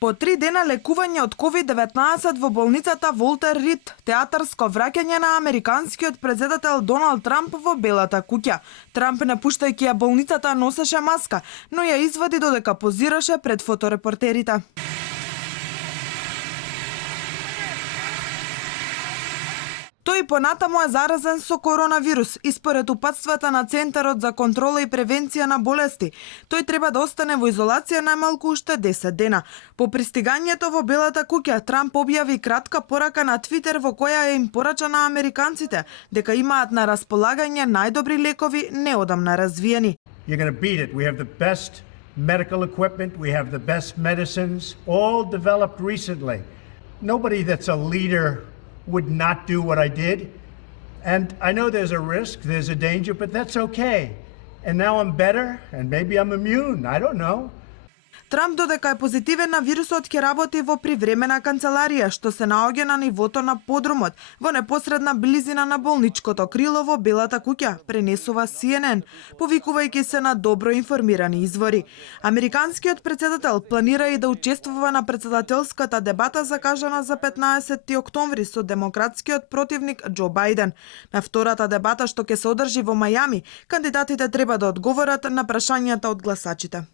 По 3 дена лекување од COVID-19 во болницата Волтер Рид, театарско враќање на американскиот претседател Доналд Трамп во Белата куќа. Трамп, напуштајќи ја болницата, носеше маска, но ја извади додека позираше пред фоторепортерите. Тој понатаму е заразен со коронавирус и според упатствата на Центарот за контрола и превенција на болести, тој треба да остане во изолација најмалку уште 10 дена. По пристигањето во Белата куќа, Трамп објави кратка порака на Твитер во која им порача на американците дека имаат на располагање најдобри лекови неодамна развиени. You're going to beat it. We have the best medical equipment, we have the best medicines, all developed recently. Nobody that's a leader would not do what I did. And I know there's a risk, there's a danger, but that's okay. And now I'm better, and maybe I'm immune, I don't know. Трамп, додека е позитивен на вирусот, ќе работи во привремена канцеларија, што се наоѓа на нивото на подрумот, во непосредна близина на болничкото крило во Белата куќа, пренесува CNN, повикувајќи се на добро информирани извори. Американскиот претседател планира и да учествува на претседателската дебата закажана за 15 октомври со демократскиот противник Џо Бајден. На втората дебата, што ќе се одржи во Мајами, кандидатите треба да одговорат на прашањата од гласачите.